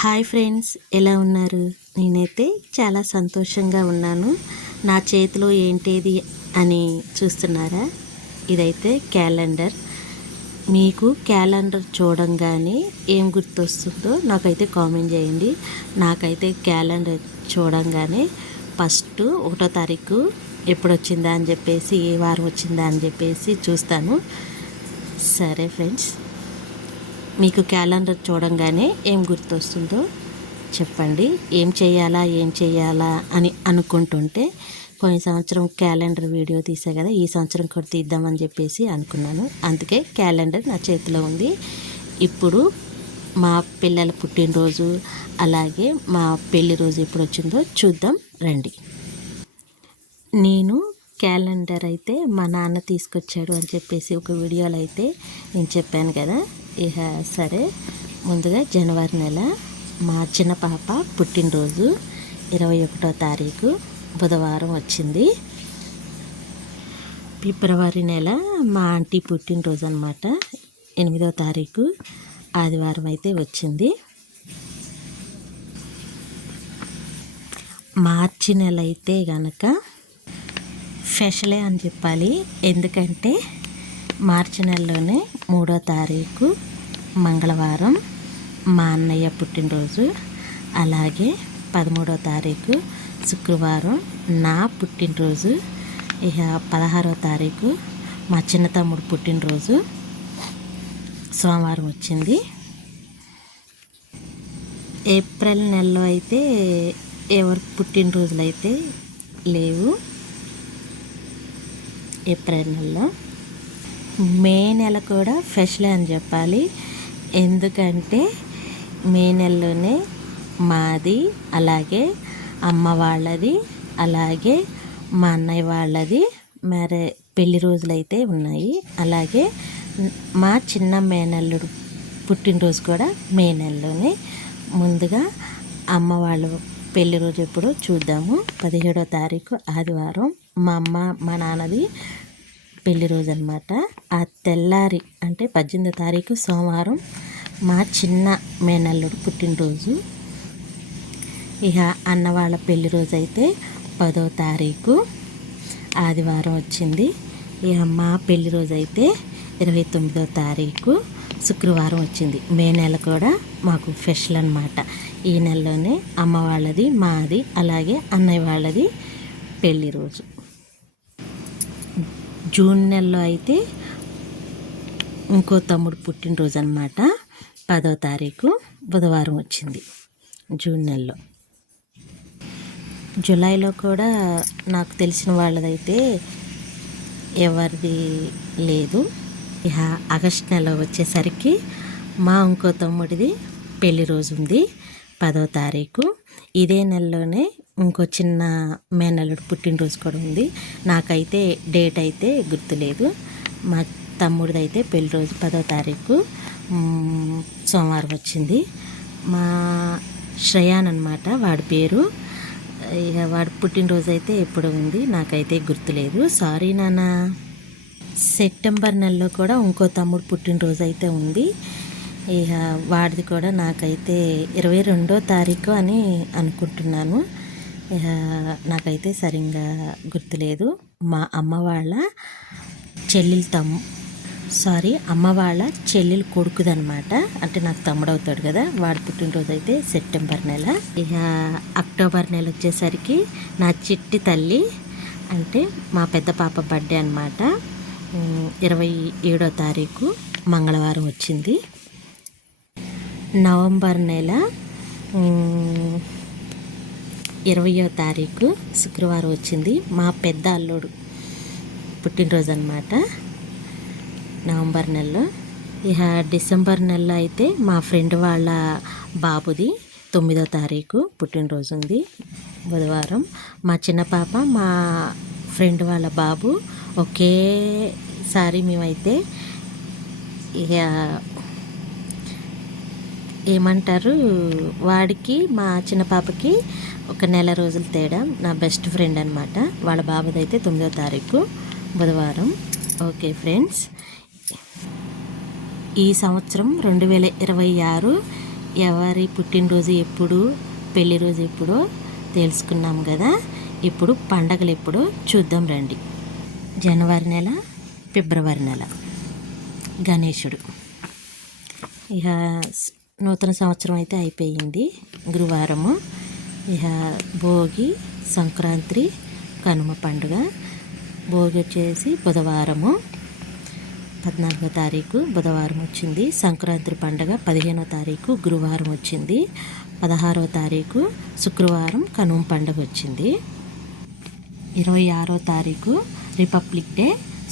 Hi friends, ఎలా ఉన్నారు? నేనైతే చాలా సంతోషంగా ఉన్నాను. నా చేతిలో ఏంటిది అని చూస్తున్నారా? ఇదైతే క్యాలెండర్. మీకు క్యాలెండర్ చూడంగానే ఏం గుర్తొస్తుందో నాకైతే కామెంట్ చేయండి. నాకైతే క్యాలెండర్ చూడంగానే ఫస్ట్ 1వ తారీఖు ఎప్పుడు వచ్చిందా అని చెప్పేసి, ఏ వారం వచ్చిందా అని చెప్పేసి చూస్తాను. సరే ఫ్రెండ్స్, మీకు క్యాలెండర్ చూడంగానే ఏం గుర్తొస్తుందో చెప్పండి. ఏం చేయాలా అని అనుకుంటుంటే, పోయిన సంవత్సరం క్యాలెండర్ వీడియో తీసా కదా, ఈ సంవత్సరం కూడా తీద్దామని చెప్పేసి అనుకున్నాను. అందుకే క్యాలెండర్ నా చేతిలో ఉంది. ఇప్పుడు మా పిల్లల పుట్టినరోజు అలాగే మా పెళ్లి రోజు ఎప్పుడు వచ్చిందో చూద్దాం రండి. నేను క్యాలెండర్ అయితే మా నాన్న తీసుకొచ్చాడు అని చెప్పేసి ఒక వీడియోలో అయితే నేను చెప్పాను కదా. సరే, ముందుగా జనవరి నెల మా చిన్న పాప పుట్టినరోజు 21వ తారీఖు బుధవారం వచ్చింది. ఫిబ్రవరి నెల మా ఆంటీ పుట్టినరోజు అనమాట, 8వ తారీఖు ఆదివారం అయితే వచ్చింది. మార్చి నెల అయితే కనుక స్పెషలే అని చెప్పాలి. ఎందుకంటే మార్చి నెలలోనే 3వ తారీఖు మంగళవారం మా అన్నయ్య పుట్టినరోజు, అలాగే 13వ తారీఖు శుక్రవారం నా పుట్టినరోజు, 16వ తారీఖు మా చిన్న తమ్ముడు పుట్టినరోజు సోమవారం వచ్చింది. ఏప్రిల్ నెలలో అయితే ఎవరి పుట్టినరోజులు అయితే లేవు. ఏప్రిల్ నెలలో మే నెల కూడా స్పెషల్ అని చెప్పాలి. ఎందుకంటే మే నెలలోనే మాది, అలాగే అమ్మ వాళ్ళది, అలాగే మా అన్నయ్య వాళ్ళది పెళ్లి రోజులు అయితే ఉన్నాయి. అలాగే మా చిన్న మేనల్లుడు పుట్టినరోజు కూడా మే నెలలోనే. ముందుగా అమ్మ వాళ్ళ పెళ్లి రోజు ఎప్పుడు చూద్దాము. 17వ తారీఖు ఆదివారం మా అమ్మ మా నాన్నది పెళ్లి రోజు అనమాట. ఆ తెల్లారి అంటే 18వ తారీఖు సోమవారం మా చిన్న మేనల్లుడు పుట్టినరోజు. అన్న వాళ్ళ పెళ్లి రోజు అయితే 10వ తారీఖు ఆదివారం వచ్చింది. మా పెళ్లి రోజు అయితే 29వ తారీఖు శుక్రవారం వచ్చింది. మే నెల కూడా మాకు స్పెషల్ అనమాట. ఈ నెలలోనే అమ్మ వాళ్ళది, మాది, అలాగే అన్నయ్య వాళ్ళది పెళ్లి రోజు. జూన్ నెలలో అయితే ఇంకో తమ్ముడు పుట్టినరోజు అనమాట, 10వ తారీఖు బుధవారం వచ్చింది జూన్ నెలలో. జూలైలో కూడా నాకు తెలిసిన వాళ్ళదైతే ఎవరిది లేదు. ఆగస్ట్ నెల వచ్చేసరికి మా ఇంకో తమ్ముడిది పెళ్లి రోజు ఉంది, 10వ తారీఖు. ఇదే నెలలోనే ఇంకో చిన్న మేనల్లుడు పుట్టినరోజు కూడా ఉంది. నాకైతే డేట్ అయితే గుర్తులేదు. మా తమ్ముడిది అయితే పెళ్లి రోజు 10వ తారీఖు సోమవారం వచ్చింది. మా శ్రేయాన్ అనమాట వాడి పేరు. వాడి పుట్టినరోజు అయితే ఎప్పుడు ఉంది నాకైతే గుర్తులేదు, సారీ నాన్న. సెప్టెంబర్ నెలలో కూడా ఇంకో తమ్ముడు పుట్టినరోజు అయితే ఉంది. వాడిది కూడా నాకైతే 22వ తారీఖు అని అనుకుంటున్నాను. నాకైతే సరిగ్గా గుర్తులేదు. మా అమ్మ వాళ్ళ చెల్లెలు కొడుకుదనమాట, అంటే నాకు తమ్ముడు అవుతాడు కదా, వాడి పుట్టినరోజు అయితే సెప్టెంబర్ నెల. అక్టోబర్ నెల వచ్చేసరికి నా చిట్టి తల్లి అంటే మా పెద్ద పాప బర్త్డే అనమాట, 27వ తారీఖు మంగళవారం వచ్చింది. నవంబర్ నెల 20వ తారీఖు శుక్రవారం వచ్చింది. మా పెద్ద అల్లుడు పుట్టినరోజు అనమాట నవంబర్ నెలలో. డిసెంబర్ నెలలో అయితే మా ఫ్రెండ్ వాళ్ళ బాబుది 9వ తారీఖు పుట్టినరోజు ఉంది, బుధవారం. మా చిన్న పాప మా ఫ్రెండ్ వాళ్ళ బాబు ఒకేసారి మేమైతే ఏమంటారు, వాడికి మా చిన్న పాపకి ఒక నెల రోజులు తేడా. నా బెస్ట్ ఫ్రెండ్ అనమాట, వాళ్ళ బాబుదైతే 9వ తారీఖు బుధవారం. ఓకే ఫ్రెండ్స్, ఈ సంవత్సరం 2026 ఎవరి పుట్టినరోజు ఎప్పుడు, పెళ్లి రోజు ఎప్పుడో తెలుసుకున్నాం కదా. ఇప్పుడు పండగలు ఎప్పుడో చూద్దాం రండి. జనవరి నెల, ఫిబ్రవరి నెల గణేశుడు. ఇక నూతన సంవత్సరం అయితే అయిపోయింది, గురువారము. ఇక భోగి, సంక్రాంతి, కనుమ పండుగ. భోగి వచ్చేసి బుధవారము, 14వ తారీఖు బుధవారం వచ్చింది. సంక్రాంతి పండుగ 15వ తారీఖు గురువారం వచ్చింది. 16వ తారీఖు శుక్రవారం కనుమ పండుగ వచ్చింది. 26వ తారీఖు రిపబ్లిక్ డే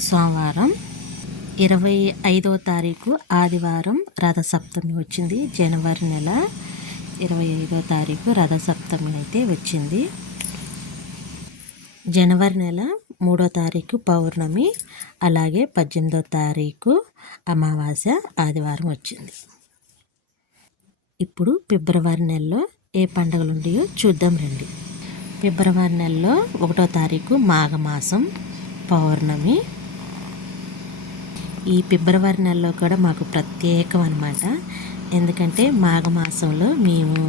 సోమవారం. 25వ తారీఖు ఆదివారం రథసప్తమి వచ్చింది. జనవరి నెల 25వ తారీఖు రథసప్తమి అయితే వచ్చింది. జనవరి నెల 3వ తారీఖు పౌర్ణమి, అలాగే 18వ తారీఖు అమావాస్య ఆదివారం వచ్చింది. ఇప్పుడు ఫిబ్రవరి నెలలో ఏ పండుగలు ఉన్నాయో చూద్దాం రండి. ఫిబ్రవరి నెలలో 1వ తారీఖు మాఘమాసం పౌర్ణమి. ఈ ఫిబ్రవరి నెలలో కూడా మాకు ప్రత్యేకం అన్నమాట. ఎందుకంటే మాఘమాసంలో మేము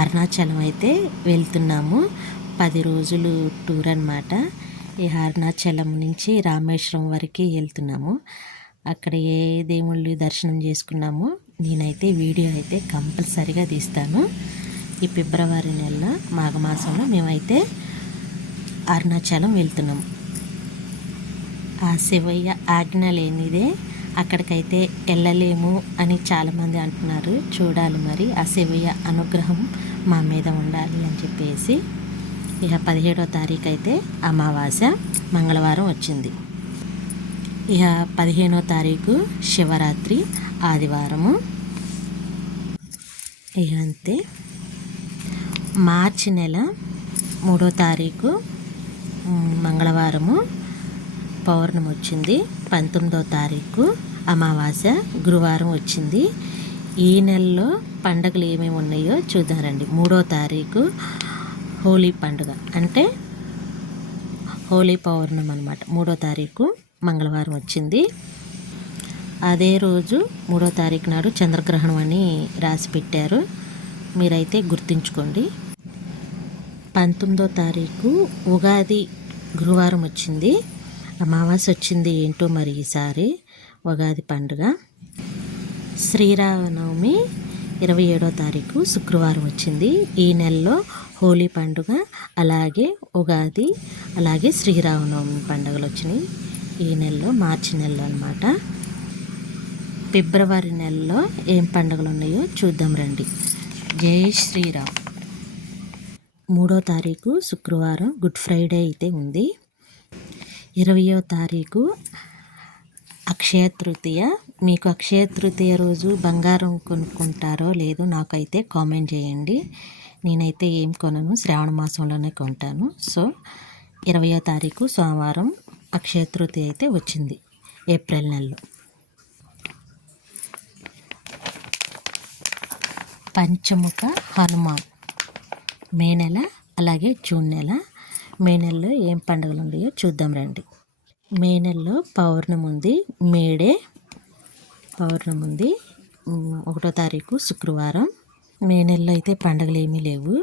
అరుణాచలం అయితే వెళ్తున్నాము. 10 రోజులు టూర్ అన్నమాట. ఈ అరుణాచలం నుంచి రామేశ్వరం వరకు వెళ్తున్నాము. అక్కడ ఏ దేవుళ్ళు దర్శనం చేసుకున్నామో నేనైతే వీడియో అయితే కంపల్సరీగా తీస్తాను. ఈ ఫిబ్రవరి నెల మాఘమాసంలో మేమైతే అరుణాచలం వెళ్తున్నాము. ఆ శివయ్య ఆజ్ఞ లేనిదే అక్కడికైతే వెళ్ళలేము అని చాలామంది అంటున్నారు. చూడాలి మరి ఆ శివయ్య అనుగ్రహం మా మీద ఉండాలి అని చెప్పేసి. ఇక 17వ తారీఖు అయితే అమావాస్య మంగళవారం వచ్చింది. ఇక 15వ తారీఖు శివరాత్రి ఆదివారము. ఇక అంతే. మార్చి నెల 3వ తారీఖు మంగళవారము పౌర్ణమి వచ్చింది. 19వ తారీఖు అమావాస్య గురువారం వచ్చింది. ఈ నెలలో పండుగలు ఏమేమి ఉన్నాయో చూద్దారండి. 3వ తారీఖు హోలీ పండుగ, అంటే హోలీ పౌర్ణమి అన్నమాట. 3వ తారీఖు మంగళవారం వచ్చింది. అదే రోజు 3వ తారీఖు నాడు చంద్రగ్రహణం అని రాసి పెట్టారు, మీరైతే గుర్తుంచుకోండి. 19వ తారీఖు ఉగాది గురువారం వచ్చింది. అమావాస్య వచ్చింది ఏంటో మరి ఈసారి ఉగాది పండుగ. శ్రీరామనవమి 27వ తారీఖు శుక్రవారం వచ్చింది. ఈ నెలలో హోలీ పండుగ, అలాగే ఉగాది, అలాగే శ్రీరామనవమి పండుగలు వచ్చినాయి ఈ నెలలో, మార్చి నెలలో అన్నమాట. ఫిబ్రవరి నెలలో ఏం పండుగలు ఉన్నాయో చూద్దాం రండి. జై శ్రీరామ్. 3వ తారీఖు శుక్రవారం గుడ్ ఫ్రైడే అయితే ఉంది. 20వ తారీఖు అక్షయ తృతీయ. మీకు అక్షయ తృతీయ రోజు బంగారం కొనుక్కుంటారో లేదో నాకైతే కామెంట్ చేయండి. నేనైతే ఏం కొనను, శ్రావణ మాసంలోనే కొంటాను. సో 20వ తారీఖు సోమవారం అక్షయ తృతీయ అయితే వచ్చింది ఏప్రిల్ నెలలో. పంచముఖ హనుమాన్ మే నెల, అలాగే జూన్ నెల. మే నెలలో ఏం పండుగలు ఉన్నాయో చూద్దాం రండి. మే నెలలో పౌర్ణమి ఉంది, మేడే పౌర్ణమి ఉంది. 1వ తారీఖు శుక్రవారం. మే నెలలో అయితే పండుగలు ఏమీ లేవు.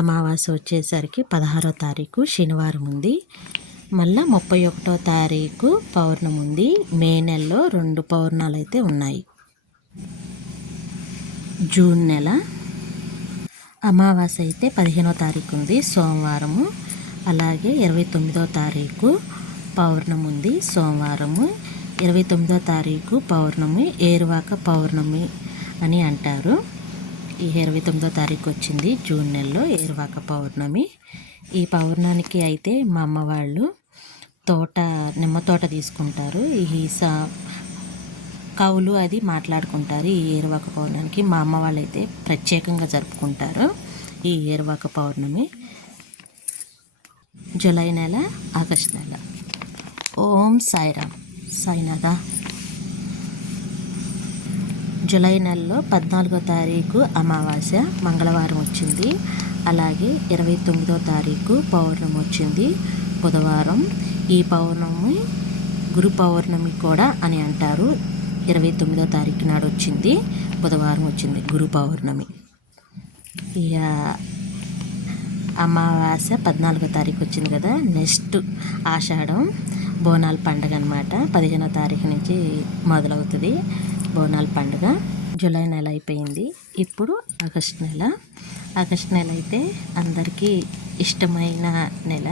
అమావాస్య వచ్చేసరికి 16వ తారీఖు శనివారం ఉంది. మళ్ళీ 31వ తారీఖు పౌర్ణమి ఉంది. మే నెలలో 2 పౌర్ణాలు అయితే ఉన్నాయి. జూన్ నెల అమావాస్య అయితే 15వ తారీఖు ఉంది, సోమవారము. అలాగే 29వ తారీఖు పౌర్ణమి ఉంది, సోమవారము. 29వ తారీఖు పౌర్ణమి ఏరువాక పౌర్ణమి అని అంటారు. ఈ 29వ తారీఖు వచ్చింది జూన్ నెలలో ఏరువాక పౌర్ణమి. ఈ పౌర్ణానికి అయితే మా అమ్మ వాళ్ళు నిమ్మ తోట తీసుకుంటారు. ఈ కవులు అది మాట్లాడుకుంటారు. ఈ ఏరువాక పౌర్ణమికి మా అమ్మ వాళ్ళు అయితే ప్రత్యేకంగా జరుపుకుంటారు ఈ ఏరువాక పౌర్ణమి. జూలై నెల, ఆగస్ట్ నెల. ఓం సాయిరామ్, సాయినాథ. జూలై నెలలో 14వ తారీఖు అమావాస్య మంగళవారం వచ్చింది. అలాగే 29వ తారీఖు పౌర్ణమి వచ్చింది, బుధవారం. ఈ పౌర్ణమి గురు పౌర్ణమి కూడా అని అంటారు. 29వ తారీఖు నాడు వచ్చింది బుధవారం వచ్చింది, గురు పౌర్ణమి. ఇక అమావాస్య 14వ తారీఖు వచ్చింది కదా. నెక్స్ట్ ఆషాఢం బోనాల పండుగ అనమాట. 15వ తారీఖు నుంచి మొదలవుతుంది బోనాల పండుగ. జూలై నెల అయిపోయింది, ఇప్పుడు ఆగస్ట్ నెల. ఆగస్ట్ నెల అయితే అందరికీ ఇష్టమైన నెల.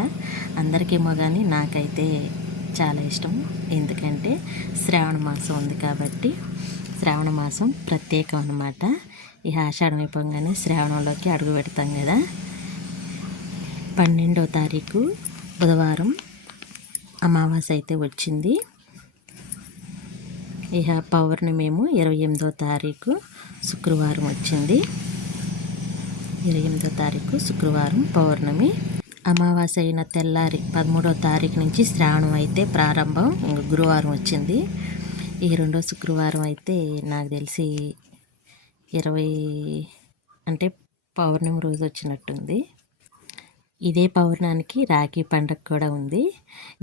అందరికేమో కానీ నాకైతే చాలా ఇష్టం. ఎందుకంటే శ్రావణ మాసం ఉంది కాబట్టి. శ్రావణ మాసం ప్రత్యేకం అన్నమాట. ఈ ఆషాఢం అయిపోగానే శ్రావణంలోకి అడుగు పెడతాం కదా. 12వ తారీఖు బుధవారం అమావాస్య అయితే వచ్చింది. ఇక పౌర్ణమి ఏమో 28వ తారీఖు శుక్రవారం వచ్చింది. 28వ తారీఖు శుక్రవారం పౌర్ణమి. అమావాస్య అయిన తెల్లారి 13వ తారీఖు నుంచి శ్రావణం అయితే ప్రారంభం. ఇంకా గురువారం వచ్చింది. ఈ రెండో శుక్రవారం అయితే నాకు తెలిసి 20 అంటే పౌర్ణమి రోజు వచ్చినట్టుంది. ఇదే పౌర్ణానికి రాఖీ పండుగ కూడా ఉంది.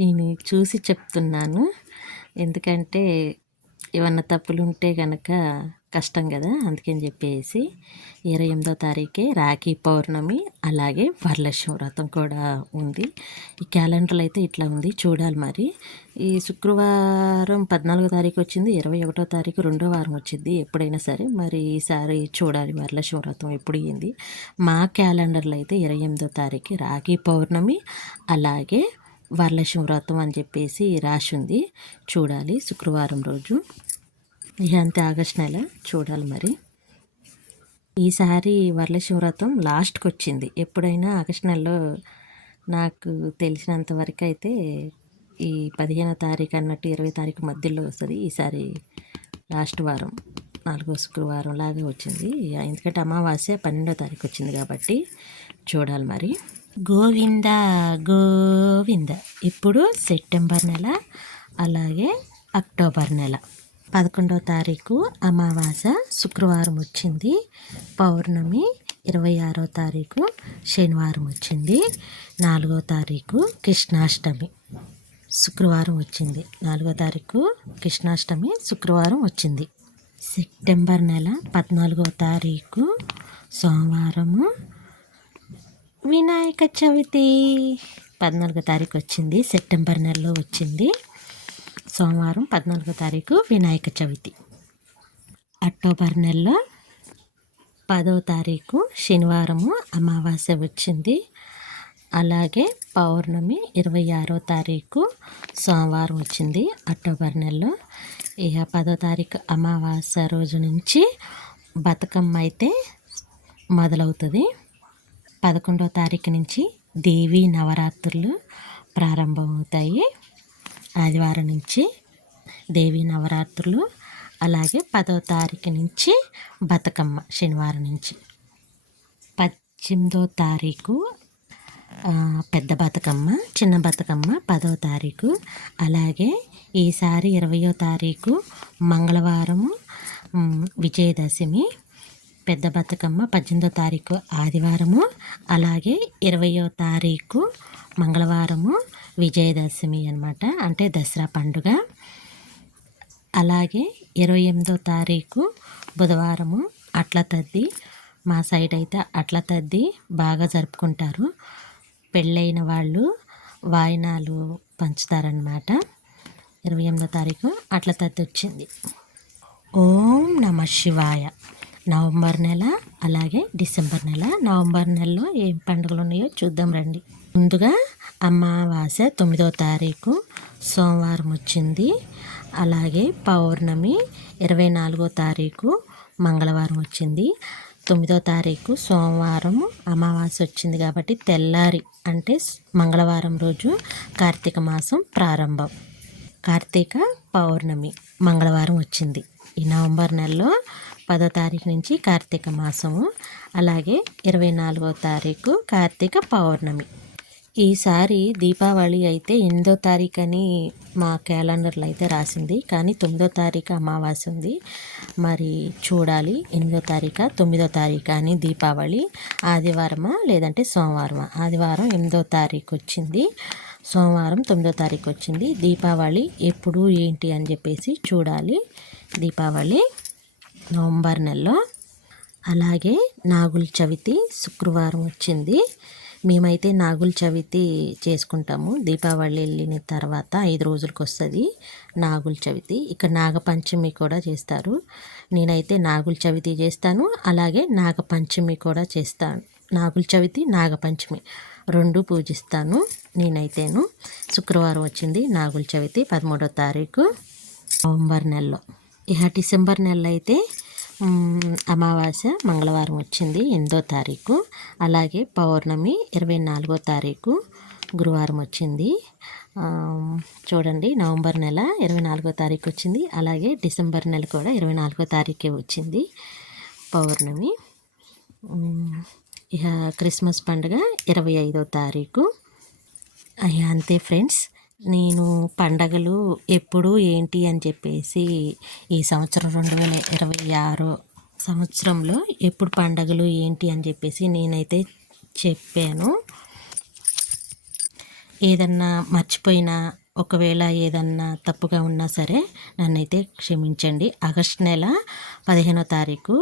నేను చూసి చెప్తున్నాను, ఎందుకంటే ఏమన్నా తప్పులు ఉంటే కనుక కష్టం కదా. అందుకని చెప్పేసి 28వ తారీఖే రాఖీ పౌర్ణమి, అలాగే వరలక్ష్మి వ్రతం కూడా ఉంది. ఈ క్యాలెండర్లో అయితే ఇట్లా ఉంది, చూడాలి మరి. ఈ శుక్రవారం 14వ తారీఖు వచ్చింది, 21వ తారీఖు రెండో వారం వచ్చింది. ఎప్పుడైనా సరే మరి ఈసారి చూడాలి వరలక్ష్మి వ్రతం ఎప్పుడు అయింది. మా క్యాలెండర్లో అయితే 28వ తారీఖు రాఖీ పౌర్ణమి, అలాగే వరలక్ష్మి వ్రతం అని చెప్పేసి రాసి ఉంది. చూడాలి శుక్రవారం రోజు. ఇక అంతే, ఆగస్ట్ నెల చూడాలి మరి. ఈసారి వరలక్ష్మి వ్రతం లాస్ట్కి వచ్చింది. ఎప్పుడైనా ఆగస్ట్ నెలలో నాకు తెలిసినంత వరకు అయితే ఈ 15వ తారీఖు అన్నట్టు 20వ తారీఖు మధ్యలో వస్తుంది. ఈసారి లాస్ట్ వారం 4వ శుక్రవారం లాగా వచ్చింది. ఎందుకంటే అమావాస్య 12వ తారీఖు వచ్చింది కాబట్టి చూడాలి మరి. గోవింద గోవింద. ఇప్పుడు సెప్టెంబర్ నెల, అలాగే అక్టోబర్ నెల. 11వ తారీఖు అమావాస్య శుక్రవారం వచ్చింది. పౌర్ణమి 26వ తారీఖు శనివారం వచ్చింది. 4వ తారీఖు కృష్ణాష్టమి శుక్రవారం వచ్చింది. 4వ తారీఖు కృష్ణాష్టమి శుక్రవారం వచ్చింది. సెప్టెంబర్ నెల 14వ తారీఖు సోమవారము వినాయక చవితి. 14వ తారీఖు వచ్చింది, సెప్టెంబర్ నెలలో వచ్చింది సోమవారం. 14వ తారీఖు వినాయక చవితి. అక్టోబర్ నెలలో 10వ తారీఖు శనివారము అమావాస్య వచ్చింది. అలాగే పౌర్ణమి 26వ తారీఖు సోమవారం వచ్చింది అక్టోబర్ నెలలో. ఇక 10వ తారీఖు అమావాస్య రోజు నుంచి బతుకమ్మ అయితే మొదలవుతుంది. 11వ తారీఖు నుంచి దేవీ నవరాత్రులు ప్రారంభమవుతాయి. ఆదివారం నుంచి దేవీ నవరాత్రులు, అలాగే 10వ తారీఖు నుంచి బతుకమ్మ శనివారం నుంచి. 18వ తారీఖు పెద్ద బతుకమ్మ, చిన్న బతుకమ్మ 10వ తారీఖు. అలాగే ఈసారి 20వ తారీఖు మంగళవారము విజయదశమి. పెద్ద బతుకమ్మ 18వ తారీఖు ఆదివారము, అలాగే 20వ తారీఖు మంగళవారము విజయదశమి అన్నమాట, అంటే దసరా పండుగ. అలాగే 28వ తారీఖు బుధవారము అట్ల తద్ది. మా సైడ్ అయితే అట్ల తద్ది బాగా జరుపుకుంటారు. పెళ్ళైన వాళ్ళు వాయినాలు పంచుతారనమాట. 28వ తారీఖు అట్ల తద్ది వచ్చింది. ఓం నమ శివాయ. నవంబర్ నెల, అలాగే డిసెంబర్ నెల. నవంబర్ నెలలో ఏం పండుగలు ఉన్నాయో చూద్దాం రండి. ముందుగా అమావాస్య 9వ తారీఖు సోమవారం వచ్చింది. అలాగే పౌర్ణమి 24వ తారీఖు మంగళవారం వచ్చింది. 9వ తారీఖు సోమవారం అమావాస్య వచ్చింది కాబట్టి తెల్లారి అంటే మంగళవారం రోజు కార్తీక మాసం ప్రారంభం. కార్తీక పౌర్ణమి మంగళవారం వచ్చింది. ఈ నవంబర్ నెలలో 10వ తారీఖు నుంచి కార్తీక మాసము, అలాగే 24వ తారీఖు కార్తీక పౌర్ణమి. ఈసారి దీపావళి అయితే 8వ తారీఖు అని మా క్యాలెండర్లో అయితే రాసింది, కానీ 9వ తారీఖు అమావాస్య ఉంది. మరి చూడాలి 8వ తారీఖు 9వ తారీఖు అని. దీపావళి ఆదివారమా లేదంటే సోమవారమా? ఆదివారం 8వ తారీఖు వచ్చింది, సోమవారం 9వ తారీఖు వచ్చింది. దీపావళి ఎప్పుడు ఏంటి అని చెప్పేసి చూడాలి. దీపావళి నవంబర్ నెలలో. అలాగే నాగుల చవితి శుక్రవారం వచ్చింది. మేమైతే నాగుల చవితి చేసుకుంటాము. దీపావళి వెళ్ళిన తర్వాత 5 రోజులకు వస్తుంది నాగుల చవితి. ఇక్కడ నాగపంచమి కూడా చేస్తారు. నేనైతే నాగుల చవితి చేస్తాను, అలాగే నాగపంచమి కూడా చేస్తాను. నాగుల చవితి, నాగపంచమి 2 పూజిస్తాను నేనైతేను. శుక్రవారం వచ్చింది నాగుల చవితి 13వ తారీఖు నవంబర్ నెలలో. ఇక డిసెంబర్ నెలలో అయితే అమావాస్య మంగళవారం వచ్చింది 8వ తారీఖు. అలాగే పౌర్ణమి 24వ తారీఖు గురువారం వచ్చింది. చూడండి, నవంబర్ నెల 24వ తారీఖు వచ్చింది. అలాగే డిసెంబర్ నెల కూడా 24వ తారీఖే వచ్చింది పౌర్ణమి. ఇక క్రిస్మస్ పండుగ 25వ తారీఖు. అంతే ఫ్రెండ్స్. నేను పండగలు ఎప్పుడు ఏంటి అని చెప్పేసి ఈ సంవత్సరం 2026 సంవత్సరంలో ఎప్పుడు పండగలు ఏంటి అని చెప్పేసి నేనైతే చెప్పాను. ఏదన్నా మర్చిపోయినా, ఒకవేళ ఏదన్నా తప్పుగా ఉన్నా సరే నన్నైతే క్షమించండి. ఆగస్టు నెల 15వ తారీఖు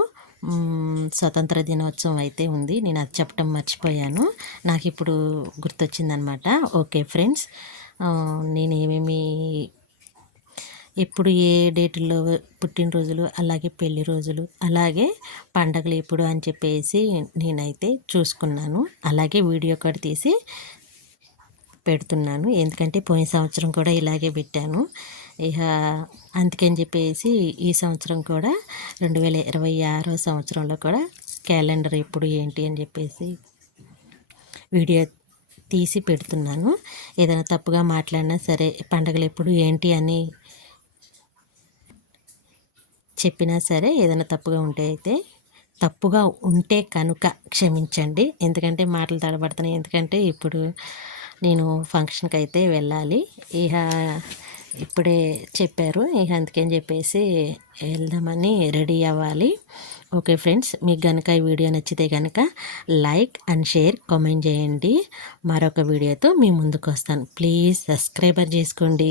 స్వతంత్ర దినోత్సవం అయితే ఉంది. నేను అది చెప్పడం మర్చిపోయాను, నాకు ఇప్పుడు గుర్తొచ్చిందనమాట. ఓకే ఫ్రెండ్స్, నేను ఏమేమి ఎప్పుడు ఏ డేటుల్లో పుట్టినరోజులు, అలాగే పెళ్లి రోజులు, అలాగే పండగలు ఎప్పుడు అని చెప్పేసి నేనైతే చూసుకున్నాను. అలాగే వీడియో కూడా తీసి పెడుతున్నాను, ఎందుకంటే పోయిన సంవత్సరం కూడా ఇలాగే పెట్టాను. ఇక అందుకని చెప్పేసి ఈ సంవత్సరం కూడా 2026 సంవత్సరంలో కూడా క్యాలెండర్ ఎప్పుడు ఏంటి అని చెప్పేసి వీడియో తీసి పెడుతున్నాను. ఏదైనా తప్పుగా మాట్లాడినా సరే, పండగలు ఎప్పుడు ఏంటి అని చెప్పినా సరే, ఏదైనా తప్పుగా ఉంటే కనుక క్షమించండి. ఎందుకంటే మాటలు తడబడుతున్నాయి. ఎందుకంటే ఇప్పుడు నేను ఫంక్షన్కి అయితే వెళ్ళాలి. ఇక ఇప్పుడే చెప్పారు, ఇక అందుకని చెప్పేసి వెళ్దామని రెడీ అవ్వాలి. ఓకే ఫ్రెండ్స్, మీకు కనుక ఈ వీడియో నచ్చితే కనుక లైక్ అండ్ షేర్, కామెంట్ చేయండి. మరొక వీడియోతో మీ ముందుకు వస్తాను. ప్లీజ్ సబ్స్క్రైబర్ చేసుకోండి.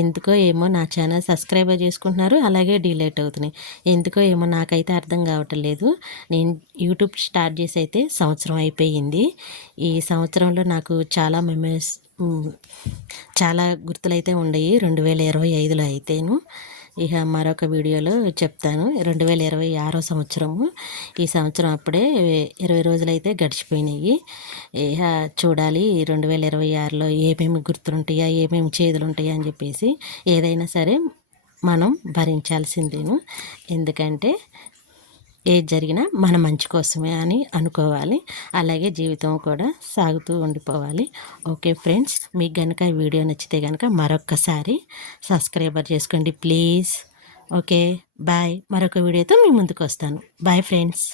ఎందుకో ఏమో నా ఛానల్ సబ్స్క్రైబర్ చేసుకుంటున్నారు, అలాగే డిలీట్ అవుతున్నాయి. ఎందుకో ఏమో నాకైతే అర్థం కావటం లేదు. నేను యూట్యూబ్ స్టార్ట్ చేసి అయితే సంవత్సరం అయిపోయింది. ఈ సంవత్సరంలో నాకు చాలా మెమరీస్, చాలా గుర్తులైతే ఉండయి 2025లో అయితేను. ఇక మరొక వీడియోలో చెప్తాను. 2026 సంవత్సరము. ఈ సంవత్సరం అప్పుడే 20 రోజులైతే గడిచిపోయినాయి. ఇక చూడాలి 2026లో ఏమేమి గుర్తులుంటాయా, ఏమేమి చేదులు ఉంటాయా అని చెప్పేసి. ఏదైనా సరే మనం భరించాల్సిందేను. ఎందుకంటే ఏది జరిగినా మన మంచి కోసమే అని అనుకోవాలి. అలాగే జీవితం కూడా సాగుతూ ఉండిపోవాలి. ఓకే ఫ్రెండ్స్, మీకు కనుక ఈ వీడియో నచ్చితే కనుక మరొక్కసారి సబ్స్క్రైబర్ చేసుకోండి ప్లీజ్. Okay bye. మరొక వీడియోతో మీ ముందుకు వస్తాను. Bye friends.